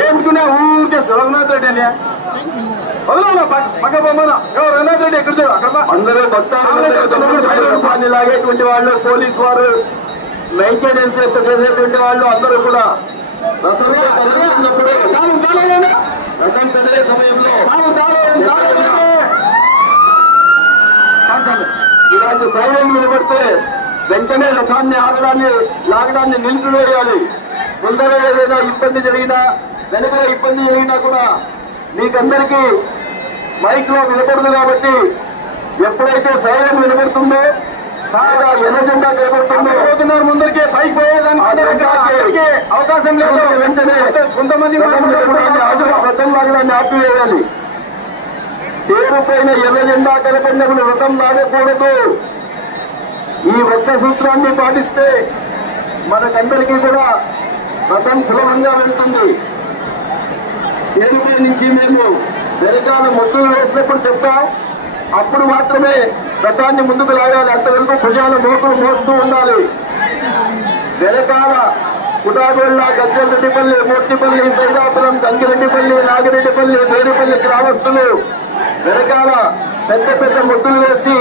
ఏమిటినే ఊరికే రఘునాథ్ రెడ్డి అని వదలన్నా పక్క బొమ్మన రఘునాథ్ రెడ్డి ఎక్కడ అక్కడ అందరూ భక్తాన్ని లాగేటువంటి వాళ్ళు పోలీసు వారు మెయింటెనెన్స్ చేసేటువంటి వాళ్ళు అందరూ కూడా రథం కదిలే సమయంలో ఇలాంటి సైన్యం నిలబడితే వెంటనే రథాన్ని లాగడాన్ని నిలిపివేయాలి. ముందర ఏదైనా ఇబ్బంది జరిగినా వెనుక ఇబ్బంది జరిగినా కూడా మీకందరికీ మైక్ లో వినపడదు కాబట్టి ఎప్పుడైతే సైన్యం వినపడుతుందో ఎర్ర జెండా కనబడుతుందో పోతున్నారు ముందరికే పైకి పోయేదానికి అవకాశం లేదు. వెంటనే కొంతమంది రథం లాగడాన్ని ఆపివేయాలి. పేరుపైన ఎర్ర జెండా కనపడినప్పుడు రథం లాగకూడదు. ఈ ఒక్క సూత్రాన్ని పాటిస్తే మనకందరికీ కూడా రథం సులభంగా వెళ్తుంది. పేరుపై నుంచి మేము వెనకాల మొత్తం వేసినప్పుడు చెప్తాం, అప్పుడు మాత్రమే రథాన్ని ముందుకు లాగాలి. అంతవరకు భుజాల మోకులు మోస్తూ ఉండాలి. వెనకాల కుటాగొళ్ళ, గజ్జలరెడ్డిపల్లి, మూర్తిపల్లి, సైదాపురం, గంగిరెడ్డిపల్లి, నాగిరెడ్డిపల్లి, వేడిపల్లి గ్రామస్తులు వెనకాల పెద్ద పెద్ద ముద్దులు వేసి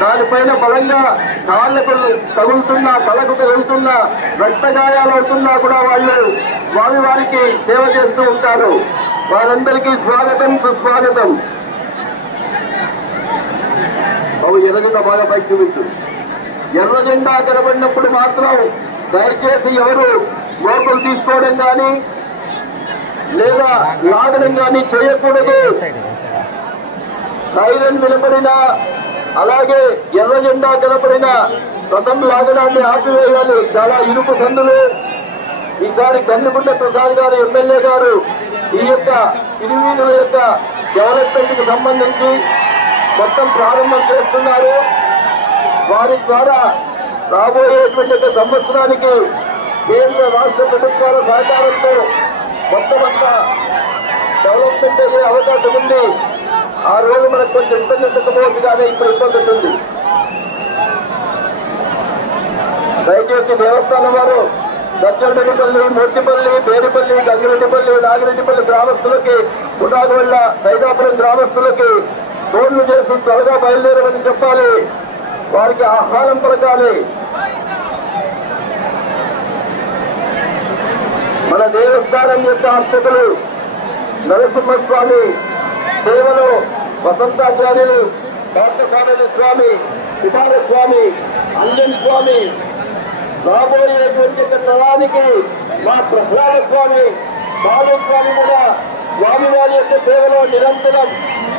దానిపైన బలంగా కాళ్లకు తగులుతున్నా, తలకు తగులుతున్నా, రక్తగాయాలవుతున్నా కూడా వాళ్ళు వారికి సేవ చేస్తూ ఉంటారు. వారందరికీ స్వాగతం, సుస్వాగతం. ఎర్ర జెండా బాగా పైకి చూపిస్తుంది. ఎర్ర జెండా కనబడినప్పుడు మాత్రం దయచేసి ఎవరు లోపలు తీసుకోవడం కానీ లేదా లాగడం కానీ చేయకూడదు. సైరన్ వినపడినా అలాగే ఎర్ర జెండా కనపడిన రథం లాగడాన్ని ఆపివేయాలి. చాలా ఇరుకు సందులు. ఈసారి గండిగుంట ప్రసాద్ గారు ఎమ్మెల్యే గారు ఈ యొక్క ఇరువీధుల యొక్క డెవలప్మెంట్ కు సంబంధించి మొత్తం ప్రారంభం చేస్తున్నారు. వారి ద్వారా రాబోయేటువంటి సంవత్సరానికి కేంద్ర రాష్ట్ర ప్రభుత్వాల సహకారంతో మొత్తం అంతా డెవలప్మెంట్ అయ్యే అవకాశం ఉంది. ఆ రోజు మనకు కొంచెం ఇబ్బంది ఉండకపోవచ్చు, కానీ ఇప్పుడు ఇబ్బంది ఉంటుంది. దయచేసి దేవస్థానం వారు గజ్జలరెడ్డిపల్లి, మూర్తిపల్లి, పేరుపల్లి, గంగిరెడ్డిపల్లి, నాగిరెడ్డిపల్లి గ్రామస్తులకి, కుటాగొళ్ళ, సైదాపురం గ్రామస్తులకి ఫోన్లు చేసి త్వరగా బయలుదేరమని చెప్పాలి. వారికి ఆహ్వానం పలకాలి. మన దేవస్థానం యొక్క అర్చకులు నరసింహస్వామి సేవలో వసంతాచార్యులు, పార్థసారథి స్వామి, కుమారస్వామి, అంజన్ స్వామి, రాబోయేటువంటి తరానికి మా ప్రహ్లాద స్వామి, బాలస్వామి కూడా స్వామివారి యొక్క సేవలో నిరంతరం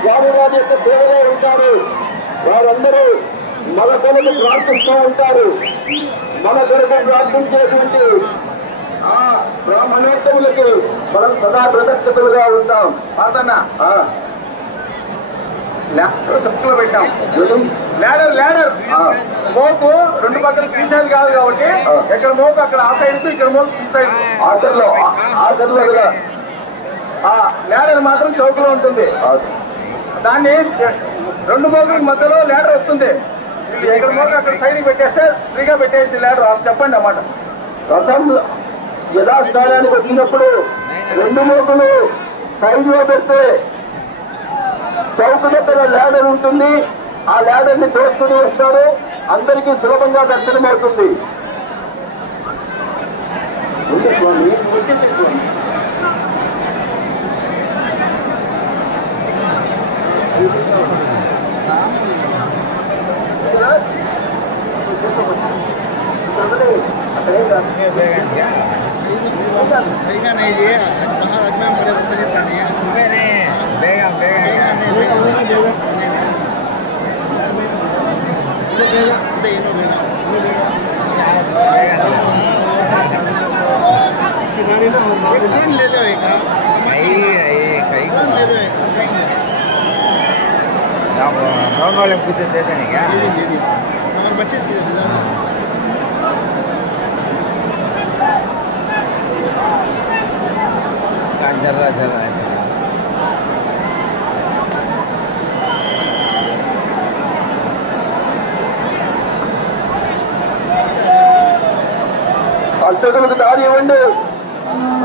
స్వామివారి యొక్క సేవలో ఉంటారు. వారందరూ మన కొరకు ప్రార్థిస్తూ ఉంటారు. మన కొరకు ప్రార్థించేటువంటి ఆ బ్రాహ్మణోత్తములకి మనం సదా ప్రదక్షితులుగా ఉంటాం. సాధన చెప్పులో పెట్టాం. లేడర్ మోపు రెండు పక్కన తీసేది కాదు కాబట్టి ఎక్కడ మోపు అక్కడ ఆ సైడ్, ఇక్కడ మోపు ఈ సైడ్. ఆచరణలో లేడర్ మాత్రం చౌకలో ఉంటుంది. దాన్ని రెండు మోపుల మధ్యలో లేడర్ వస్తుంది. ఎక్కడ మోపు అక్కడ సైడ్కి పెట్టేస్తే ఫ్రీగా పెట్టేసి లేడర్ చెప్పండి అన్నమాట. రథం యథాస్థానానికి వచ్చినప్పుడు రెండు మోపులు సైడ్లో పెడితే చౌక దగ్గర ల్యాడర్ ఉంటుంది. ఆ ల్యాడర్ ని తోసుకుని వస్తారు. అందరికీ సులభంగా దర్శనమవుతుంది. बेगा नहीं जी, बाहर आदमी में बड़े दूसरे स्थानीय बेगा बेगा बेगा ले लो एक ले लो आप नॉन वाले कुछ देते नहीं क्या? हमारे बच्चे इसके जरा जरा ऐसा అర్చకులకు దారి ఇవ్వండి.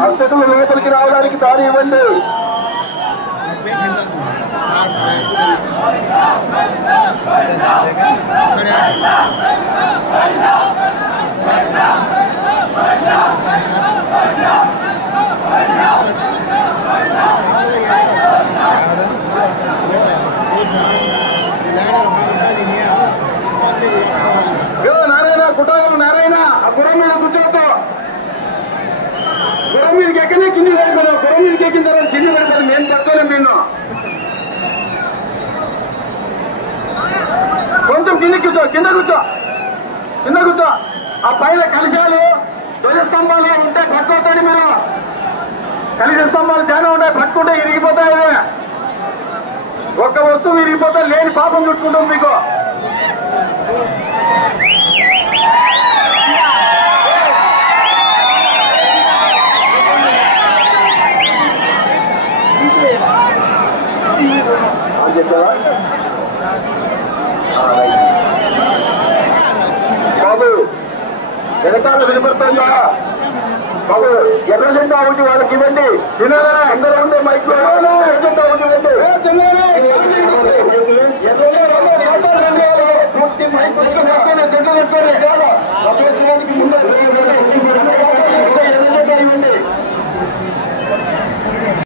అర్చకులు లోపలికి రావడానికి దారి ఇవ్వండి. నారాయణ కుటుంబం నారాయణ ఆ గురం మీద కూర్చోతో గురం మీదకి ఎక్కనే కింది పెడతాను. గురం మీదకి ఎక్కిన తర్వాత కింది పెడతాను. నేను పట్టుకోలేము నిన్ను. కొంచెం కింద కూర్చో, కింద కూర్చో, కింద కూర్చో. ఆ పైన కలిశాలు ధ్వజ స్తంభాలు ఉంటాయి, పట్టుకోతాడు. మీరు కలిసి స్తంభాలు చాలా ఉంటాయి, పట్టుకుంటే ఇరిగిపోతాయి. ఒక్క వస్తువు ఇరిగిపోతే లేని పాపం చుట్టుకుంటాం మీకు. బాబు వెనకాల వినపడుతుందా? బాబు ఎర్ర జెండా ఉండి వాళ్ళకి ఇవ్వండి. తినరా అందరూ ఉండే మైక్ ఎర్ర జెండా ఉండి